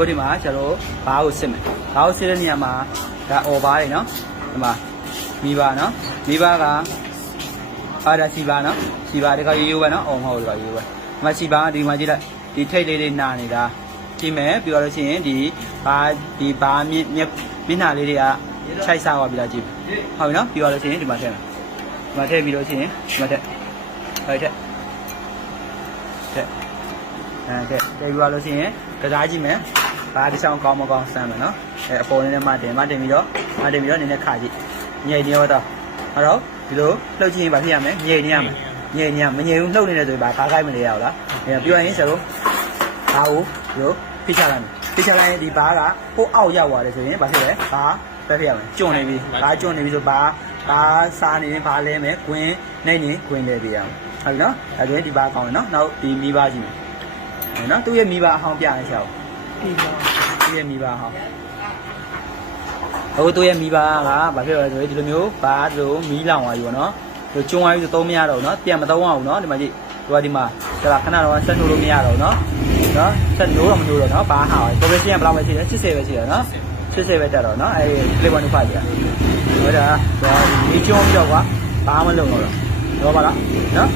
အခုဒီမှာကျွန်တော်ဘားကိုစစ်မယ်ဘားကိုစစ်တဲ့နေရာမှာဒါအော်ဘားတွေနော်ဒီမှာမိဘနော်မိဘကအာဒါစီပါနော်စီပါတခါရိုးရိုးပဲနော်အော်မဟုတ်ဘူးတခါရိုးရိုးပဲဒီမှာစီပါဒီမှာကြည့်လိုက်ဒီထိတ်လေးတွေနာနေတာကြည့်မယ်ပြီးတော့လို့ရှိရင်ဒီဘာဒီဘာမြင့်မြင့်မျက်နှာလေးတွေကခြိုက်စားသွားပြီလားကြည့်ဟုတ်ပြီနော်ပြီးတော့လို့ရှိရင်ဒီမှာထည့်မယ်ဒီမှာထည့်ပြီးလို့ရှိရင်ဒီမှာထည့်ဟုတ်ထည့်ထည့်အဲကဲတေးပြီးသွားလို့ရှိရင်ကစားကြည့်မယ် ဘာတစ်ချောင်းကောင်းမကောင်းစမ်းမယ်နော်အဲအပေါ်နဲ့မှတင်မှတင်ပြီးတော့မှတင်ပြီးတော့နည်းနည်းခါကြည့်ညိတ်နေရောတော့အဲ့တော့ဒီလိုလှုပ်ကြည့်ရင်ဘာဖြစ်ရမလဲညိတ်နေရမယ်ညိတ်နေရမညိတ်ဘူးလှုပ်နေတယ်ဆိုရင်ဘာခါခိုင်းမလဲရအောင်လားအဲပြောရင်ဆရာတို့ဘာကိုဒီလိုဖိချလိုက်မယ်ဖိချလိုက်ရင်ဒီဘာကပို့အောက်ရောက်သွားတယ်ဆိုရင်ဘာဖြစ်လဲဘာပဲဖြစ်ရမယ်ကျွန်းနေပြီဘာကျွန်းနေပြီဆိုဘာဘာစားနေရင်ဘာလဲမယ်ကွင်းနေနေကွင်းလဲပြရအောင်ဟုတ်ပြီနော်ဒါဆိုရင်ဒီဘာကောင်းတယ်နော်နောက်ဒီမိဘကြည့်မယ်နော်သူ့ရဲ့မိဘအဟောင်းပြရ ချောက်သူ့ရဲ့မိဘအဟောင်းအခုသူ့ရဲ့မိဘကဘာဖြစ်လဲဆိုရင်ဒီလိုမျိုးဘာလို့မီးလောင်သွားပြီပေါ့နော်ဒီကျုံသွားပြီဆိုသုံးမရတော့ဘူးနော်ပြန်မသုံးအောင်နော်ဒီမှာကြည့်သူကဒီမှာဒါကခဏတော့ဆက်နှိုးလို့မရတော့ဘူးနော်နော်ဆက်နှိုးတော့မနှိုးတော့နော်ဘာဟာပရိုဂရက်ရှင်ကဘယ်လောက်ပဲရှိတယ်80ပဲရှိတယ်နော်80ပဲတက်တော့နော်အဲဒီ play one ဖတ်ကြည့်ဟောဒါဒါဒီကျုံပြီးတော့ကွာဘာမှမလုပ်တော့တော့ပါလားနော်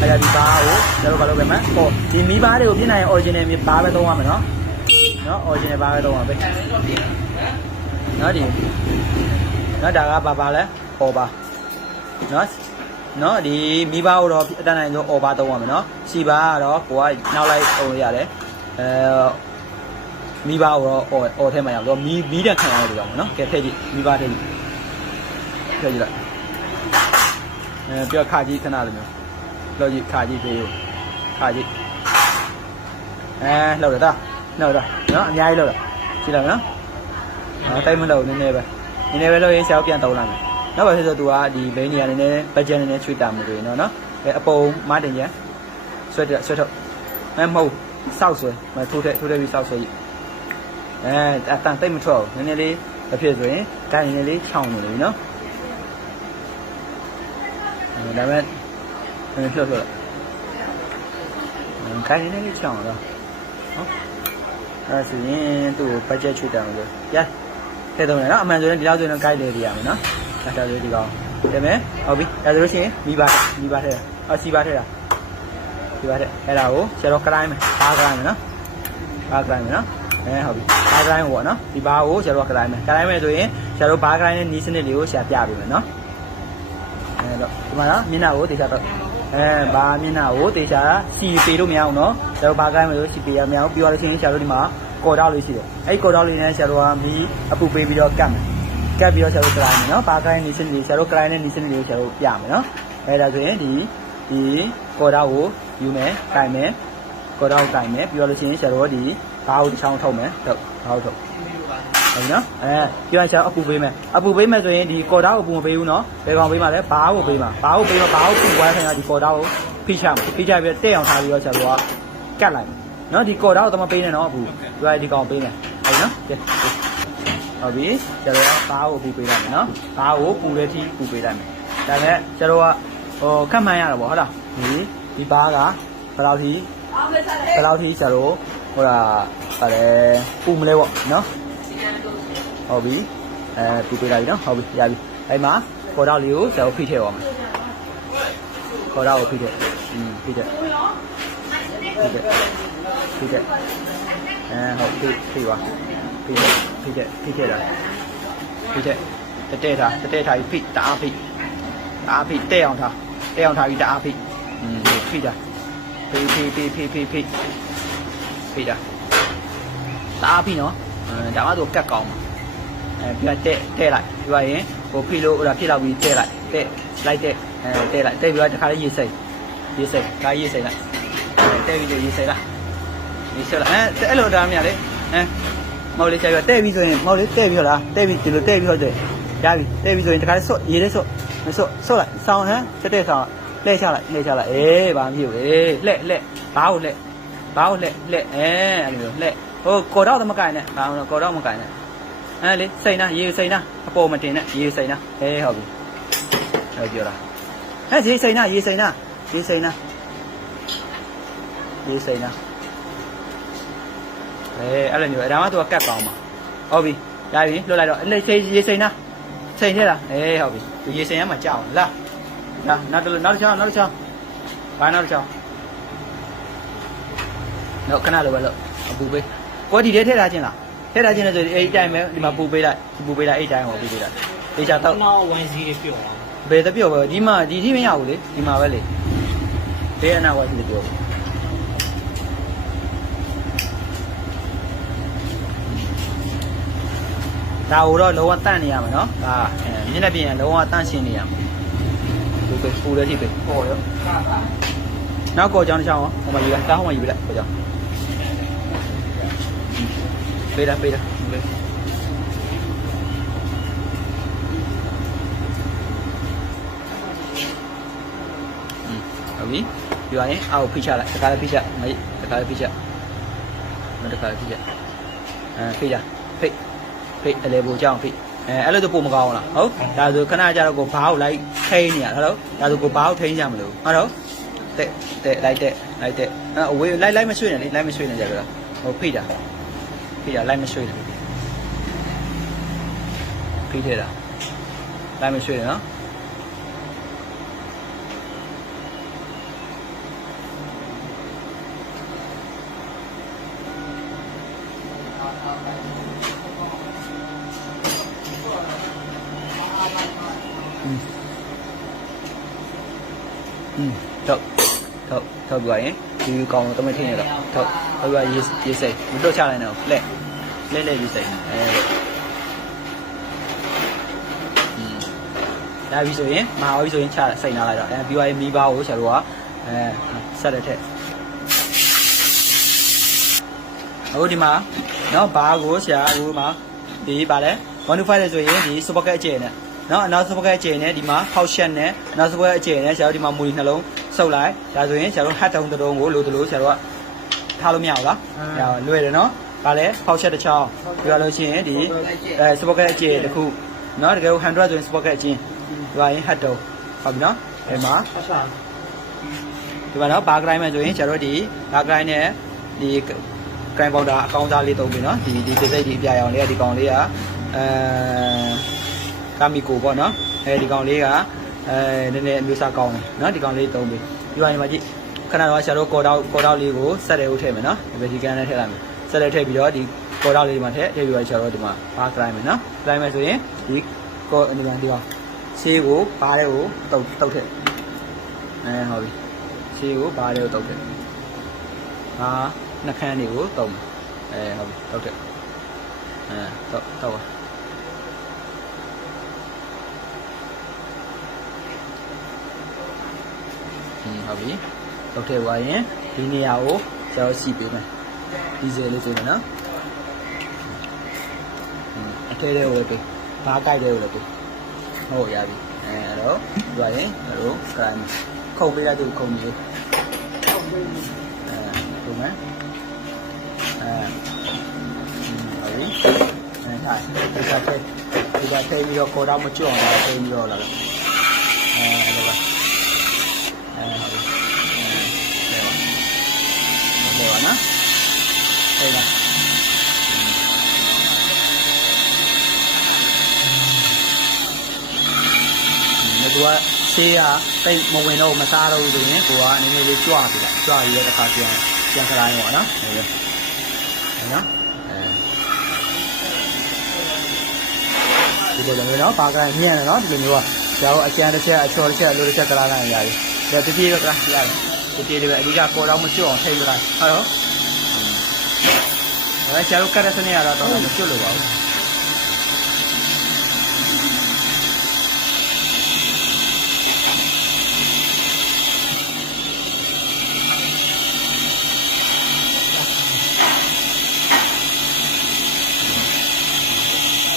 အဲ့ဒါဒီဘာကိုကျွန်တော်ဘာလုပ်ပဲမဟောဒီမိဘတွေကိုပြင်နိုင် original မိဘာပဲသုံးရမယ်နော် နော် original ဘာပဲသုံးရမယ်နော်ဒီနော်ဒါကဘာပါလဲဟောပါနော်နော်ဒီမိဘကိုတော့အတန်းနိုင်ဆုံး over သုံးရမယ်နော်စီပါကတော့ကိုကနောက်လိုက်သုံးရရတယ်အဲမိဘကိုတော့ or or ထဲမှာရအောင်တော့မီးမီးတန်ခံရတယ်ကြောင့်နော်ကဲထည့်ကြည့်မိဘထည့်ကြည့်ထည့်ကြည့်လိုက်အဲပြောခါကြီးခဏလိုမျိုးလောက်ကြည့်ခါကြီးပြေးခါကြီးအဲလောက်ရတာ လောက်ရနော်အများကြီးလောက်ရကြည့်လိုက်နော်အဲတိုက်မလို့နည်းနည်းပဲနည်းနည်းပဲလို့ရင်ဆရာပြန်တောင်းလိုက်မယ်နောက်ပါဆိုတော့ तू ကဒီဘိန်းနေရာနည်းနည်းဘတ်ဂျက်နည်းနည်းချွေတာမလို့နော်နော်အဲအပုံမတင်ကြဆွဲတက်ဆွဲထုတ်အဲမဟုတ်စောက်ဆွဲမထိုးတဲ့ထိုးတဲ့ပြီးစောက်ဆွဲကြီးအဲအတန်တိတ်မထွက်ဘူးနည်းနည်းလေးအဖြစ်ဆိုရင်ဒါနည်းနည်းလေးခြောင်နေလို့နော်အဲဒါပေမဲ့အဲလှုပ်လှုပ်အဲခိုင်းနေလေးခြောင်တော့နော် အဲဆိုရင်သူ့ဘတ်ဂျက်ချွေတာမလို့ရတဲ့တော့နော်အမှန်ဆိုရင်ဒီလောက်ဆိုရင် guide လေးတွေရမယ်နော်အဲဒါလေးဒီကောင်တယ်မယ်ဟုတ်ပြီဒါဆိုလို့ရှိရင်မိဘမိဘထဲတာအော်စီပါထဲတာစီပါထဲအဲ့ဒါကိုဆရာတော်ကတိုင်းမယ်ဘာကတိုင်းမယ်နော်ဘာကတိုင်းမယ်နော်အဲဟုတ်ပြီဘာကတိုင်းကိုပေါ့နော်ဒီဘာကိုဆရာတော်ကတိုင်းမယ်ကတိုင်းမယ်ဆိုရင်ဆရာတော်ဘာကတိုင်းနဲ့နီးစနစ်လေးကိုဆရာပြပေးမယ်နော်အဲတော့ဒီမှာနော်မျက်နှာကိုတေချာတော့ အဲဘာမျက်နှာကိုတေချာစီပေလို့မရအောင်နော်ဆရာတော်ဘာကတိုင်းမယ်လို့စီပေရမရအောင်ပြီးသွားလို့ရှိရင်ဆရာတော်ဒီမှာကော်တောက်လေးရှိတယ်အဲ့ကော်တောက်လေးနဲ့ဆရာတော်ကမီးအပူပေးပြီးတော့ကတ်မယ်ကပ်ပြီးတော့ဆရာတို့ကလိုင်းမယ်နော်ဘာကိုင်းနေစနစ်တွေဆရာတို့ကလိုင်းနဲ့နေစနစ်တွေကိုဆရာတို့ပြမယ်နော်အဲဒါဆိုရင်ဒီဒီကော်ဒါကိုယူမယ်ကင်မယ်ကော်ဒါကိုကင်မယ်ပြီးတော့လို့ရှိရင်ဆရာတို့ဒီဘာကိုတစ်ချောင်းထုတ်မယ်ထုတ်ဘာကိုထုတ် ဟုတ်နော်အဲပြီးတော့ဆရာအပူပေးမယ်အပူပေးမယ်ဆိုရင်ဒီကော်ဒါကိုအပူမပေးဘူးနော်ဘယ်ကောင်ပေးမှာလဲဘာကိုပေးမှာဘာကိုပေးမှာဘာကိုပူဝိုင်းခိုင်းတာဒီကော်ဒါကိုဖိချမှာဖိချပြီးတော့တဲ့အောင်ထားပြီးတော့ဆရာတို့ကကတ်လိုက်နော်ဒီကော်ဒါကိုတော့မပေးနဲ့နော်အပူဒီကဒီကောင်ပေးမယ်ဟုတ်နော်ကဲဟုတ်ပြီကျွန်တော်ကဘားကိုပူပေးလိုက်မယ်နော်ဘားကိုပူတဲ့ထိပူပေးလိုက်မယ်ဒါပေမဲ့ကျွန်တော်ကဟိုခက်မှန်းရတာပေါ့ဟုတ်လားဒီဒီဘားကဘယ်လောက်ထိဘယ်လောက်ထိကျွန်တော်ဟိုတာဗါလဲပူမလဲပေါ့နော် ဟုတ်ပြီအဲပူပေးလိုက်ပြီနော်ဟုတ်ပြီရပြီအဲ့မှာခေါ်တော့လေးကိုကျွန်တော်ဖိထည့်ပါမယ်ခေါ်တော့ကိုဖိထည့်อืมဖိထည့်ဖိထည့်ဖိထည့်အဲဟုတ်ဖိဖိပါ ဖိတဲ့ဖိတဲ့ဖိခဲ့တာဖိတဲ့တတဲ့ထားတတဲ့ထားပြီးဖိတအားဖိတအားဖိတဲ့အောင်ထားတဲ့အောင်ထားပြီးတအားဖိอืมဖိတာဖိဖိဖိဖိဖိဖိဖိတာတအားဖိနော်အဲဒါမှတော့ကတ်ကောင်းမှာ အဲပြီးတော့တဲ့တဲ့လိုက်ပြီးသွားရင်ဟိုဖိလို့ဟိုဒါဖြစ်တော့ပြီးတဲ့လိုက်တဲ့လိုက်တဲ့အဲတဲ့လိုက်တဲ့ပြီးတော့တခါလေးရေစိတ်ရေစိတ်ဒါရေစိတ်လိုက်တဲ့ပြီးရေစိတ်လိုက်ရေစိတ်လိုက်အဲအဲ့လိုဒါမှမရလေအဲမော်လေးချာပြတဲ့ပြီဆိုရင်မော်လေးတဲ့ပြီဟုတ်လားတဲ့ပြီဒီလိုတဲ့ပြီဟုတ်တယ်ရပြီတဲ့ပြီဆိုရင်တခါလေးဆော့ရေးလေးဆော့မဆော့ဆော့လိုက်ဆောင်းဟမ်တက်တဲ့ဆောင်းလှည့်ချလိုက်လှည့်ချလိုက်အေးဘာမှမဖြစ်ဘူးအေးလှည့်လှည့်ဘာကိုလှည့်ဘာကိုလှည့်လှည့်အဲအဲ့လိုမျိုးလှည့်ဟိုကော်တော့မကင်နဲ့ဘာလို့ကော်တော့မကင်နဲ့ အဲလေစိတ်နာရေစိတ်နာအပေါ်မတင်နဲ့ရေစိတ်နာအေးဟုတ်ပြီအဲ့ပြောတာဟဲ့ရေစိတ်နာရေစိတ်နာရေစိတ်နာရေစိတ်နာအဲအဲ့လိုမျိုးအဲ့ဒါမှသူကကတ်ကောင်းမှာဟုတ်ပြီရပြီလွတ်လိုက်တော့အဲ့လေစိတ်ရေစိန်နာစိန်ထဲလားအေးဟုတ်ပြီဒီရေစိန်ရမှာကြောက်လာလာနောက်တစ်နောက်တစ်ချောင်းနောက်တစ်ချောင်းဘာနောက်တစ်ချောင်းတော့ခဏလိုပဲလို့အပူပေးကိုဒီထဲထည့်ထားခြင်းလား ထည့်ထားခြင်းလဲဆိုဒီအဲ့ဒီတိုင်းပဲဒီမှာပူပေးလိုက်ပူပေးလိုက်အဲ့ဒီတိုင်းဟောပူပေးလိုက်တေချာတော့နောက်ဝိုင်းစီးတွေပြော့အောင်ဘယ်တပြော့ပဲဒီမှာဒီထိမရဘူးလေဒီမှာပဲလေဘယ်အနာဝါရှိလေပြောဒါကိုတော့လုံးဝတန့်နေရမှာနော်ဒါအဲမျက်နှာပြင်ကလုံးဝတန့်ရှင်းနေရမှာဒီပဲပူလည်းထိပဲပေါ်ရောနောက်ကော်ကြောင်းတစ်ချောင်းဟိုမှာယူလိုက်တားဟိုမှာယူလိုက်ကော်ကြောင်း ပေးတာပေးတာပေးဟုတ်ပြီပြီးသွားရင်အောက်ဖိချလိုက်တခါလည်းဖိချမကြီးတခါလည်းဖိချနောက်တခါလည်းဖိချအဲဖိချဖိဖိအလေဘူကြောင်းဖိအဲအဲ့လိုတော့ပုံမကောင်းဘူးလားဟုတ်ဒါဆိုခဏကြာတော့ကိုဘားကိုလိုက်ထိန်းနေရဟုတ်တော့ဒါဆိုကိုဘားကိုထိန်းကြမလို့ဟုတ်တော့တဲ့တဲ့လိုက်တဲ့လိုက်တဲ့အဲအဝေးလိုက်လိုက်မဆွေးနဲ့လေလိုက်မဆွေးနဲ့ကြတော့ဟိုဖိတာဖိတာလိုက်မဆွေးနဲ့ဖိထဲတာ လိုက်မဆွေးနဲ့နော်อืมထုတ်ထုတ်ထုတ်ပြရင်ဒီကောင်တော့တမထင်းရ တော့ထုတ်ထုတ်ပြရေးရေးစိတ်မတော့ချလိုက်တော့လက်လက်လက်ရေးစိတ်အဲอืมဒါပြီးဆိုရင်မဟာဝီဆိုရင်ချစိတ်နာလိုက်တော့အဲပြီးသွားရင်မိဘကိုဆရာတို့ကအဲဆက်တဲ့ထက်အခုဒီမှာနော်ဘာကိုဆရာအခုမှာဒီပါလဲ125လဲဆိုရင်ဒီ super cat အကျယ်နဲ့နော်အနောက် super cat အကျယ်နဲ့ဒီမှာဟောက်ရှက်နဲ့နောက် super cat အကျယ်နဲ့ဆရာတို့ဒီမှာမူလီနှလုံးစုပ်လိုက်ဒါဆိုရင်ဆရာတို့ hat တုံးတုံးကိုလိုတလို့ဆရာတို့က ထားလို့မရဘူးလားဒါလွယ်တယ်နော်ပါလဲဟောက်ရှက်တစ်ချောင်းပြောလို့ရှိရင်ဒီအဲ super cat အကျယ်တစ်ခုနော်တကယ်100ဆိုရင် super cat အချင်းဒီပါရင် hat တုံးဟုတ်ပြီနော်ဒီမှာအစားဒီမှာနော်ဘာဂရိုင်းမဲ့ဆိုရင်ကျတော့ဒီဘာဂရိုင်းနဲ့ဒီဂရိုင်းပေါင်တာအကောင်းစားလေးသုံးပြီနော်ဒီဒီစိတ်ဒီအပြာရောင်လေးကဒီကောင်လေးကအဲကာမီကိုပေါ့နော်အဲဒီကောင်လေးကအဲနည်းနည်းအမျိုးအစားကောင်းတယ်နော်ဒီကောင်လေးသုံးပြီဒီပါနေမှာကြည့် ခဏတော့ဆရာတို့ကော်တောက်ကော်တောက်လေးကိုဆက်တယ်ဦးထည့်မယ်နော်ဒီဘက်ဒီကန်နဲ့ထည့်လိုက်မယ်ဆက်တယ်ထည့်ပြီးတော့ဒီကော်တောက်လေးဒီမှာထည့်ထည့်ပြီးတော့ဆရာတို့ဒီမှာဘာဂရိုင်းမယ်နော်ဂရိုင်းမယ်ဆိုရင်ဒီကော်ဒီကောင်ဒီကောင်ဆေးကိုဘားတဲ့ကိုတုတ်တုတ်ထည့်အဲဟုတ်ပြီခြေကိုဘားလေးကိုတုတ်တယ်။ဟာနှခမ်းတွေကိုတုံးတယ်။အဲဟုတ်ပြီတုတ်တယ်။အဲတုတ်တုတ်ပါ။ဟင်းဟုတ်ပြီ။ လောက်ထည့်သွားရင်ဒီနေရာကိုကျွန်တော်ရှိပေးမယ်ဒီဇယ်လေးဆိုရင်နော်အထဲထဲကိုတွေ့ဘားကြိုက်တဲ့ကိုလည်းတွေ့ဟုတ်ရပြီအဲအဲ့တော့ကြွားရင်ကျွန်တော်စကိုင်းခုတ်ပေးလိုက်သူခုတ်နေလေးအဲခုတ်မယ်အဲဟုတ်ပြီအဲဒါဒီကထဲဒီကထဲပြီးတော့ခေါ်တော့မကြွအောင်ထဲပြီးတော့လာတယ်အဲအဲ့လိုပါအဲဟုတ်ပြီ ပါနော်ဟဲ့လားမတူကဆေးကတိတ်မဝင်တော့မစားတော့ဘူးဆိုရင်ကိုကနည်းနည်းလေးကြွပြီလားကြွပြီးတော့တစ်ခါပြန်ပြန်ခရိုင်းပေါ့နော်ဟုတ်ပြီနော်အဲဒီလိုမျိုးနော်ပါကရိုင်းမြင်တယ်နော်ဒီလိုမျိုးကကျောင်းအကျန်းတစ်ချက်အချော်တစ်ချက်အလိုတစ်ချက်ကလာနိုင်ရတယ်ဒါတပြေးတော့ကလာရတယ် တပြေးလေးပဲအဓိကပေါ်တော့မကျွတ်အောင်ထိတ်လိုက်ဟုတ်ရောအဲကျောင်းကရစနေရတော့တော့မကျွတ်လို့ပါဘူး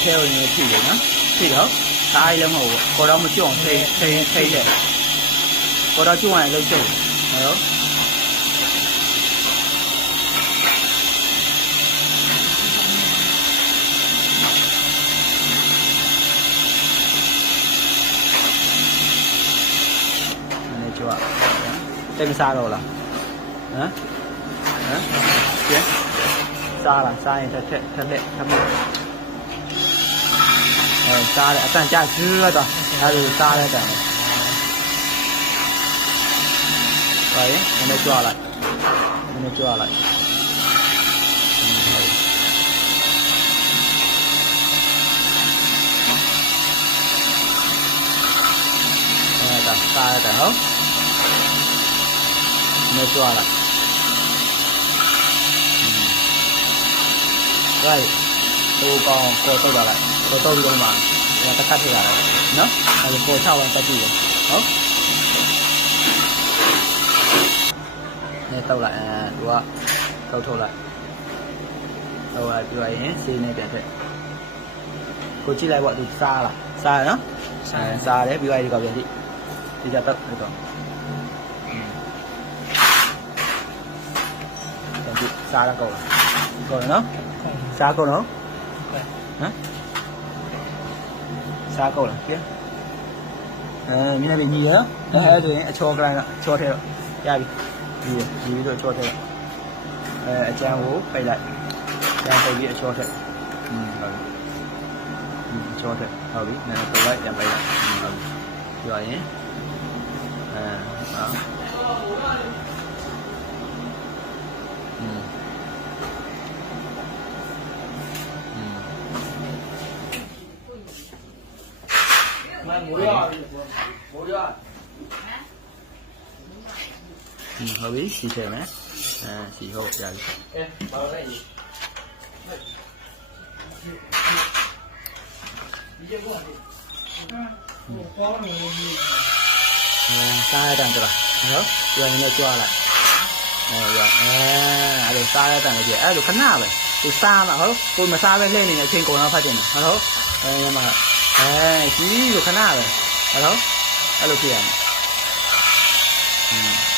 ထဲကိုနေထိတယ်နော်ထိတော့ဒါအိုင်လည်းမဟုတ်ဘူးခေါ်တော့မကျွအောင်ထိထိထိတယ်ခေါ်တော့ကျွအောင်လည်းကျုပ်ဟုတ်နည်းကျွ တ်တိတ်မစားတော့လားဟမ်ဟမ်ကျဲစားလားစားရင်တစ်ထက်တစ်လက်တစ်လက်အဲစားတယ်အတန်ကြာဇူးရတော့အဲ ဒါစားတဲ့တန်ပါရင်နည်းနည်းကြွလိုက်နည်းနည်းကြွလိုက်အဲဒါစားရတဲ့ဟုတ်နည်းကြွလိုက် right ဟိုကောင်ပေါ်တော့လာလိုက်ပေါ်တော့ပြီးတော့မှဒါတစ်ခါထည့်လာတယ်နော်အဲပေါ်ချအောင်တက်ကြည့်ရဟုတ် နေတော့လိုက်အဲသူကတောက်ထုတ်လိုက်ဟိုကပြီးသွားရင်စေးနေပြန်ထည့်ကိုကြည့်လိုက်ပေါ့သူစားလားစားရနော်အဲစားတယ်ပြီးသွားရင်ဒီကောင်ပြန်ကြည့်ဒီကြတော့ဒီကောင်ပြန်ကြည့်စားရကောက်လားကောက်လားနော်စားကုန်နော်ဟမ်စားကုန်လားကြည့်အဲမြင်နေပြီညီရအဲအဲ့ဒါရင်အချောကလိုင်းကအချောထဲတော့ရပြီ ရေးရေးပြီးတော့ချော့ထည့်အဲအကျန်ကိုဖိတ်လိုက်ကျန်ဖိတ်ပြီးအချော့ထည့်อืมဟုတ်ပြီချော့ထည့်ဟုတ်ပြီနားတော့လိုက်ပြန်ဖိတ်လိုက်ဟုတ်ပြီပြောရင် Ừ, hơi biết xì xe nè à xì hộp rồi à sai đằng rồi đó rồi nó cho lại này rồi à để sai đằng này chị à được khánh nào vậy từ xa mà hả tôi mà xa lên lên này trên cổ nó phát triển hả hả nhưng mà à chỉ được khánh nào vậy hả hả hả được kìa ừ. ဟော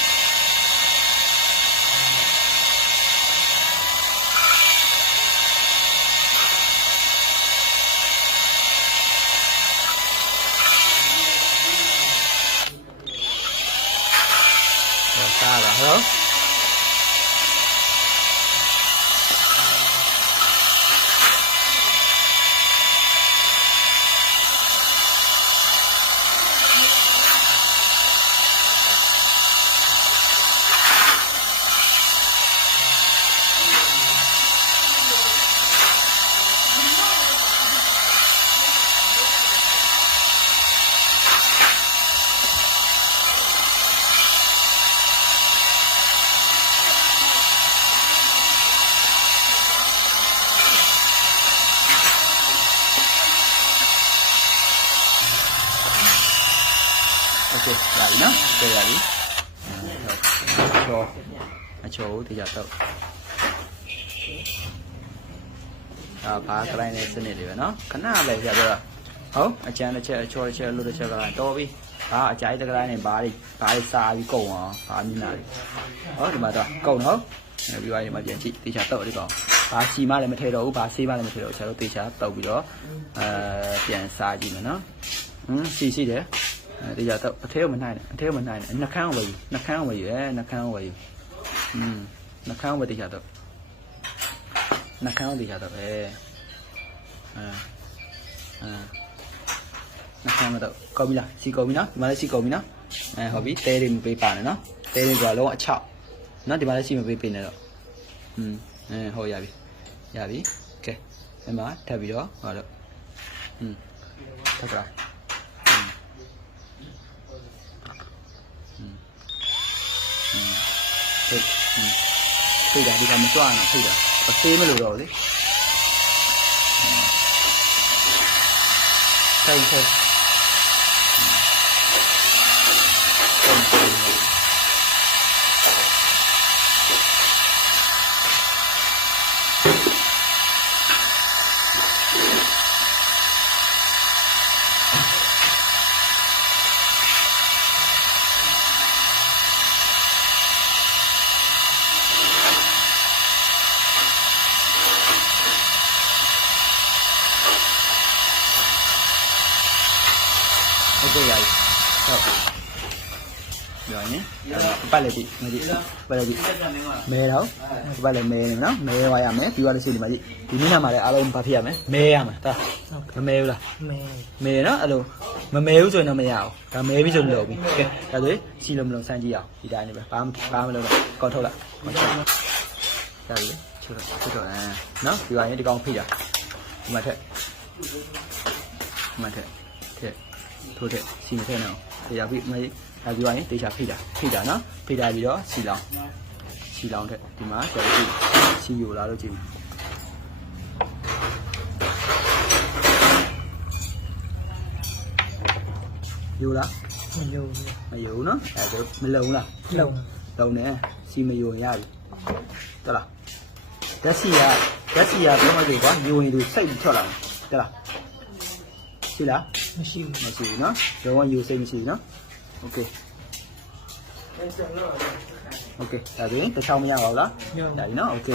ပြီနော်ပြေရပြီချောအချောကိုတရားတော့အာဘာကလိုင်းနဲ့စနစ်တွေပဲနော်ခဏပဲပြပြောဟုတ်အချမ်းတစ်ချက်အချောတစ်ချက်လို့တစ်ချက်ကတော်ပြီဘာအကြိုက်တကလိုင်းနဲ့ဘာတွေဘာတွေစားပြီးကုန်အောင်ဘာမြင်လာတယ်ဟုတ်ဒီမှာတော့ကုန်နော်ပြီးသွားရင်မှပြန်ကြည့်တေချာတော့ဒီကောင်ဘာစီမလည်းမထဲတော့ဘူးဘာဆေးမလည်းမထဲတော့ဆရာတို့တေချာတော့ပြီးတော့အဲပြန်စားကြည့်မယ်နော်ဟင်းစီစီတယ် အဲဒီကြတော့အထဲမနိုင်နဲ့အထဲမနိုင်နဲ့နှကန်းဝယ်ယူနှကန်းဝယ်ယူအဲနှကန်းဝယ်ယူอืมနှကန်းဝယ်တိကြတော့နှကန်းတိကြတော့အဲအာအာနှကန်းမတော့ကောင်းပြီလားစီကောင်းပြီနော်ဒီမှာလည်းစီကောင်းပြီနော်အဲဟုတ်ပြီတဲတွေမပေးပါနဲ့နော်တဲတွေကလုံးဝအချောက်နော်ဒီမှာလည်းစီမပေးပေးနဲ့တော့อืมအဲဟုတ်ရပြီရပြီကဲဒီမှာထပ်ပြီးတော့ဟောတော့อืมထပ်ကြ ဖိတ်ဖိတ်တာဒီကမကြွားနော်ဖိတ်တာအသေးမလို့တော့လေထိုင်ထိုင်ဟုတ်ကဲ့ရပြီဟုတ် ပြောရင် ပတ်လက်ကြည့်မကြည့်ပတ်လက်ကြည့်မဲတော့ပတ်လက်မဲနေနော်မဲဝါရမယ်ပြီးသွားလို့ရှိရင်ဒီမှာကြည့်ဒီနေ့မှာလည်းအားလုံးဘာဖြစ်ရမလဲမဲရမှာဒါမမဲဘူးလားမဲမဲနော်အဲ့လိုမမဲဘူးဆိုရင်တော့မရအောင်ဒါမဲပြီးဆိုလို့လို့ပြီကဲဒါဆိုရင်စီလုံးမလုံးစမ်းကြည့်အောင်ဒီတိုင်းနေပဲဘာမှဘာမှမလုပ်တော့ကောက်ထုတ်လိုက်ကောက်ထုတ်ဒါလေချိုးတော့ချိုးတော့အဲနော်ပြီးသွားရင်ဒီကောင်ဖိတာဒီမှာထက်ဒီမှာထက်ထက်ထိုးထက်စီမထက်နော်တရားပြီးမ ဒါပြီးသွားရင်တေချာဖိတာဖိတာနော်ဖိတာပြီးတော့စီလောင်းစီလောင်းထက်ဒီမှာကျော်ကြည့်စီယူလာလို့ကြည့်ယူလားမယုံမယုံနော်အဲဒါမလုံလားလုံလုံနေစီမယုံရပြီတက်လားဓာတ်စီကဓာတ်စီကပြောမှဆိုကွာယုံရင်သူစိတ်ထွက်လာတယ်တက်လားရှိလားမရှိဘူးမရှိဘူးနော်လုံးဝယုံစိတ်မရှိဘူးနော် โอเคโอเคဒါဆိုရင်တစ်ချောင်းမရပါဘူးလား ညော ဒါပြီနော်โอเค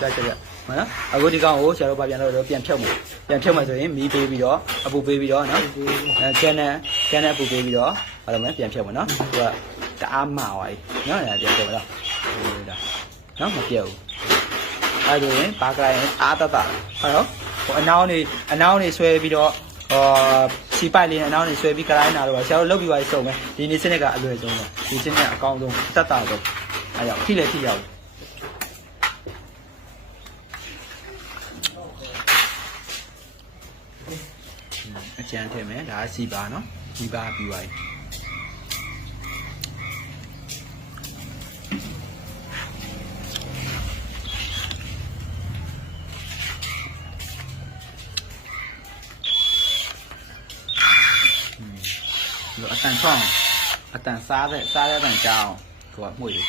ဒါကြကြမနော်အခုဒီကောင်ကိုဆရာတို့ပြန်လို့တော့ပြန်ဖြုတ်မယ်ပြန်ဖြုတ်မယ်ဆိုရင်မီးပေးပြီးတော့အပူပေးပြီးတော့နော်အဲကန်နဲ့ကန်နဲ့အပူပေးပြီးတော့အဲ့လိုမျိုးပြန်ဖြုတ်မယ်နော်သူကတအားမာသွားပြီနော်အဲ့ဒါပြန်ဖြုတ်မယ်တော့ဒီဒါနော်မပြတ်ဘူးအဲ့ဒါရင်ပါကလိုက်ရင်အားတတ်တာဟုတ်တော့ဟိုအနောင်းနေအနောင်းနေဆွဲပြီးတော့ဟော စီပိုက်လေးနဲ့အနောင်းနေဆွဲပြီးကရိုင်းတာတော့ဆရာတို့လုတ်ပြီးပါစုံမယ်ဒီနေ့စနစ်ကအလွယ်ဆုံးပဲဒီစနစ်ကအကောင်းဆုံးတတ်တာတော့အဲ့ကြောင့်ထိလေထိရောက်အကျန်းထည့်မယ်ဒါကစီပါနော်စီပါပြီးသွားပြီဒီအတန်ဆောင်အ တန်စားတဲ့စားတဲ့အတန်ကြောင်းကိုကမှု့တယ်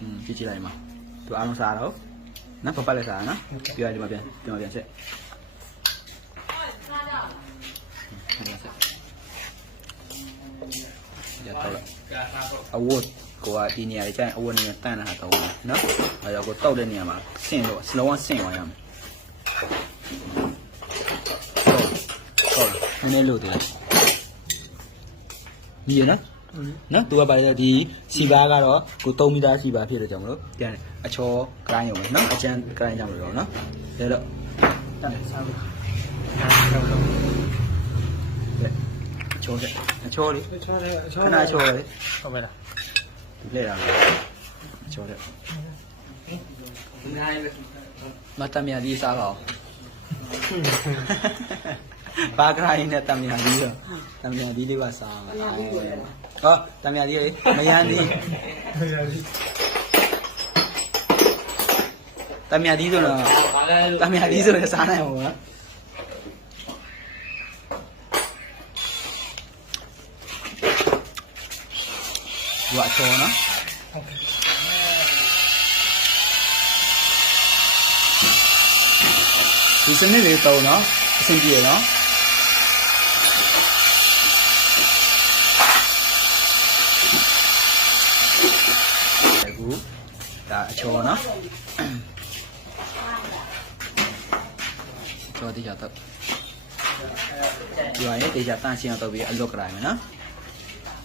อืมကြည့်ကြည့်လိုက်မှာသူအားလုံးစားတော့နော်ပပတ်လည်းစားရနော်ပြီးရဒီမှာပြန်ဒီမှာပြန်ချက်ပြန်ချက် ရတော့လားအဝတ်ကိုကဒီနေရာကြီးကျရင်အဝတ်နေရာတန်းလာတော့နော်အဲတော့ကိုတောက်တဲ့နေရာမှာဆင့်လို့စလုံးဝဆင့်သွားရမယ်ဟုတ်ဟုတ်နည်းနည်းလို့တည်းဒီရနော်နော်သူကပါလေဒီစီပါကတော့ကို3မီတာစီပါဖြစ်တဲ့ကြောင့်မလို့ပြန်အချောကရိုင်းရုံပဲနော်အကျန်းကရိုင်းကြောင့်လို့တော့နော်ဒါတော့တက်စားလို့အချောတဲ့ အချောလေးချောတယ်ချောခဏအချောလေးဟုတ်ပါလားဒီလက်ရအချောတဲ့မတမယာဒီစားပါဦးဘာကရိုင်းနဲ့တမယာဒီတော့တမယာဒီလေးပါစားပါဟောတမယာဒီလေးမယန်းဒီဟုတ်ရတယ်တမယာဒီဆိုတော့တမယာဒီဆိုလည်းစားနိုင်မှာပါ ဒီကအချောနော်ဒီစနစ်လေးတုံးနော်အဆင်ပြေနော်အခုဒါအချောနော်ချောတိကျတော့ဒီပါရင်တေချာတန့်ရှင်းတော့ပြီးအလွတ်ကြလိုက်မယ်နော်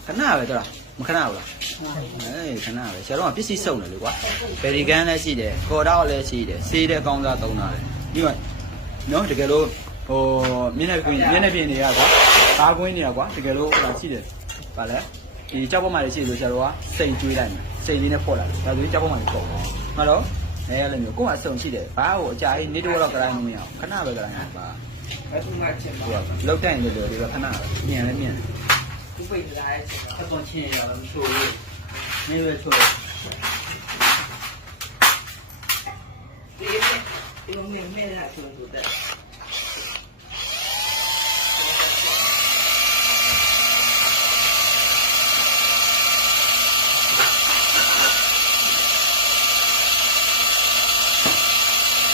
ခဏပဲတော့မခဏဘူးလား အေးခဏပဲဆရာတော်ကပစ္စည်းစုံတယ်လေကွာဘယ်ဒီကန်လည်းရှိတယ်ကော်တော့လည်းရှိတယ်စေးတဲ့ကောင်းစားသုံးတာလေဒီမှာနော်တကယ်လို့ဟိုမျက်နှာပြင်မျက်နှာပြင်တွေကကွာကားကွင်းတွေကကွာတကယ်လို့ဟိုရှိတယ်ဗာလဲဒီကြောက်ပေါ်မှာလည်းရှိတယ်ဆိုဆရာတော်ကစိန်ကျွေးလိုက်မယ်စိန်လေးနဲ့ဖော့လိုက်တယ်ဒါဆိုရင်ကြောက်ပေါ်မှာလည်းပေါ့မှတော့အဲလည်းမျိုးကိုယ်ကအစုံရှိတယ်ဘာဟိုအကြာကြီးနေတော့တော့ကြတိုင်းမရအောင်ခဏပဲကြတိုင်းပါအဲ့ဒီမှာချက်ပါဟိုကလောက်တိုင်းလို့လို့ဒီကခဏပဲမြန်လည်းမြန်တယ်သူပိတ်လာတဲ့အပေါ်ချင်းရတော့မချိုးဘူး နေရွယ်ချိုးဒီဒီမင်းမဲလာချွန်တူတဲ့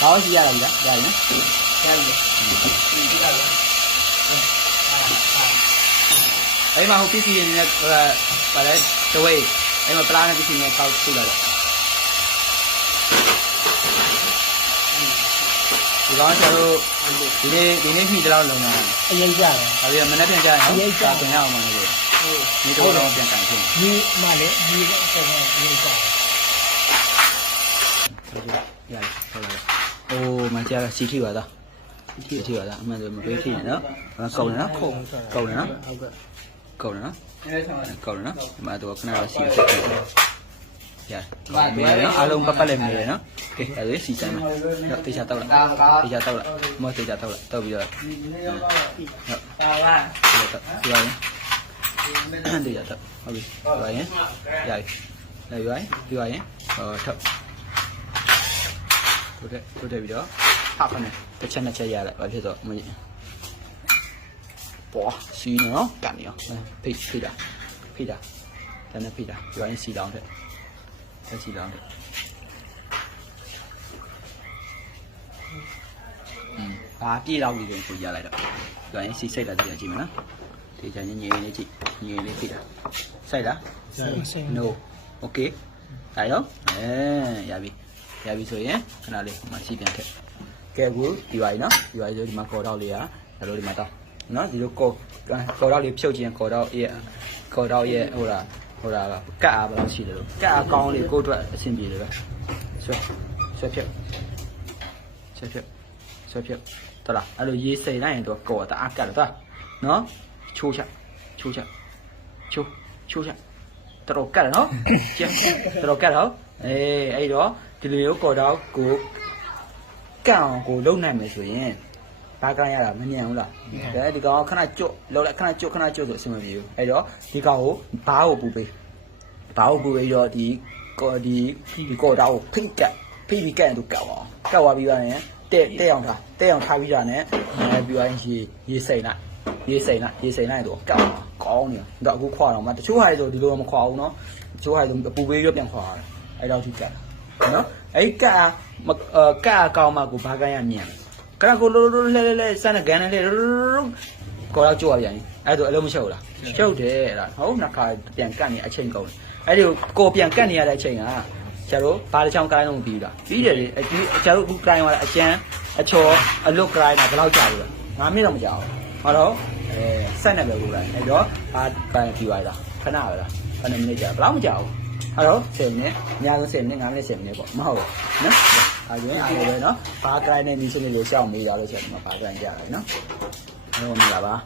ဘာလို့ရှိရ တာလဲကြာရင်ရတယ်ဒီကလည်းအဲ့မှာဟို PC ရင်းနဲ့ဟိုဗာလဲတဝေးအဲ့မှာပလာနဲ့ PC နဲ့ကောက်ထုတ်လာတော့ဒီကောင်ကျွန်တော်တို့ဒီနေ့ဒီနေ့မှီတော့လုံနေတာအရင်ကြတယ်ဒါပြီးတော့မနေ့ပြန်ကြရင်နော်ပြန်ရအောင်မလို့ဒီတော့တော့ပြန်ကန်ဖြစ်ဒီမှလည်းဒီတော့ဆက်နေအရင်ကြတယ်ရဟုတ်လားအိုးမကြရစီထီပါသားစီထီပါသားအမှန်ဆိုမပေးဖြစ်နေနော်ကောက်နေနော်ကောက်နေနော်ဟုတ်ကဲ့ကောက်နေနော်အဲဆောင်တယ် ကောက်နေနော်ဒီမှာတော့ခဏတော့စီဖြစ်တယ်ရမေးနော်အားလုံးပတ်ပတ်လည်းမေးရနော်ကဲအဲ့ဒါစီစမ်းမယ်တော့တေချာတော့လားတေချာတော့လားမောတေချာတော့လားတော့ပြီးတော့ဒီနေ့တော့ပါပြီဟုတ်ပါလားဒီတော့ဒီပါရင်တေချာတော့ဟုတ်ပြီဒီပါရင်ရပြီလိုက်ပါရင်ဒီပါရင်ဟောထောက်ထိုးတဲ့ထိုးတဲ့ပြီးတော့ဖောက်ခနဲ့တစ်ချက်နှစ်ချက်ရလိုက်ဘာဖြစ်တော့မင်း ပွားစီးနေနော်ကန်နေရောဖိတ်ဖိတ်တာဖိတ်တာတန်းနဲ့ဖိတ်တာပြောရင်စီတောင်းတဲ့ဆက်စီတောင်းတဲ့ဘာပြေးတော့ပြီဆိုရလိုက်တော့ပြောရင်စီစိတ်လာကြည့်ကြည့်မလားဒီချင်ညင်လေးကြည့်ညင်လေးဖိတ်တာစိုက်လား no okay ဒါရောအဲရပြီရပြီဆိုရင်ခဏလေးမှရှိပြန်ထက်ကဲဘူးဒီပါရီနော်ဒီပါရီဆိုဒီမှာခေါ်တော့လေးอ่ะဒါလို့ဒီမှာတော့ နော်ဒီလိုကော်ကော်တော့လေးဖြုတ်ခြင်းကော်တော့ရဲ့ကော်တော့ရဲ့ဟိုလားဟိုလားကတ်အားဘယ်လောက်ရှိတယ်လို့ကတ်အားကောင်းလေးကိုယ့်အတွက်အဆင်ပြေတယ်ပဲဆွဲဆွဲဖြုတ်ဆွဲဖြုတ်ဆွဲဖြုတ်တော်လားအဲ့လိုရေးစိတ်လိုက်ရင်တော့ကော်တအားကတ်တယ်တော်နော်ချိုးချက်ချိုးချက်ချိုးချိုးချက်တော်တော်ကတ်တယ်နော်ကျတော်တော်ကတ်တော့အေးအဲ့တော့ဒီလိုမျိုးကော်တော့ကိုကတ်အောင်ကိုလုံနိုင်မယ်ဆိုရင် ဘာကရတာမမြန်ဘူးလားဒါဒီကောင်ခဏကျွတ်လောက်လိုက်ခဏကျွတ်ခဏကျွတ်ဆိုအဆင်မပြေဘူးအဲ့တော့ဒီကောင်ကိုဘားကိုပူပေးဘားကိုပူပေးတော့ဒီကော်ဒီဒီကော်တော့ဖိတ်ကတ်ဖိတ်ပြီးကတ်ရင်သူကတ်ပါအောင်ကတ်သွားပြီးတော့ရင်တဲ့တဲ့အောင်ထားတဲ့အောင်ထားပြီးတာနဲ့အဲပြီးတော့ရေရေစိမ့်လိုက် ရေးစိန်လိုက်ရေးစိန်လိုက်တော့ကောင်းကောင်းနေတော့အခုခွာတော့မှတချို့ဟာတွေဆိုဒီလိုမခွာဘူးเนาะတချို့ဟာတွေဆိုပူပေးရပြန်ခွာရတယ်အဲ့တော့ဒီကတ်เนาะအဲ့ကတ်မကတ်ကောင်းမှကိုဘာကရမြန် ခဏကိုလိုလိုလဲလဲလဲစမ်းတဲ့ကန်နဲ့လဲကောတော့ကြိုးရပြန်အဲ့ဒါအလုံးမချုပ်လားချုပ်တယ်အဲ့ဒါဟုတ်နှစ်ခါပြန်ကတ်နေအချိန်ကုန်အဲ့ဒီကိုပြန်ကတ်နေရတဲ့အချိန်ကကျတော့ဘာတစ်ချောင်းကိုင်းတော့မပြီးဘူးလားပြီးတယ်လေအဒီကျတော့အခုကိုင်းသွားတာအကျန်းအချော်အလွတ်ကိုင်းတာဘယ်လောက်ကြာလို့လဲ9မိနစ်တော့မကြာဘူးဟောတော့အဲဆက်နေပဲကိုလိုက်အဲ့တော့ဘာပန်ပြီးသွားတာခဏပဲလားဘယ်နှမိနစ်ကြာဘယ်လောက်မကြာဘူးအဲ့တော့10မိနစ်အများဆုံး10မိနစ်9မိနစ်10မိနစ်ပေါ့မဟုတ်ဘူးနော် အဲ့ရင်အဲ့လိုပဲနော်ဘာကိုင်းနေပြီဆိုနေလို့ရှောက်မေးရလို့ဆိုတော့ဘာကိုင်းကြရတယ်နော်ဟုတ်မလားပါ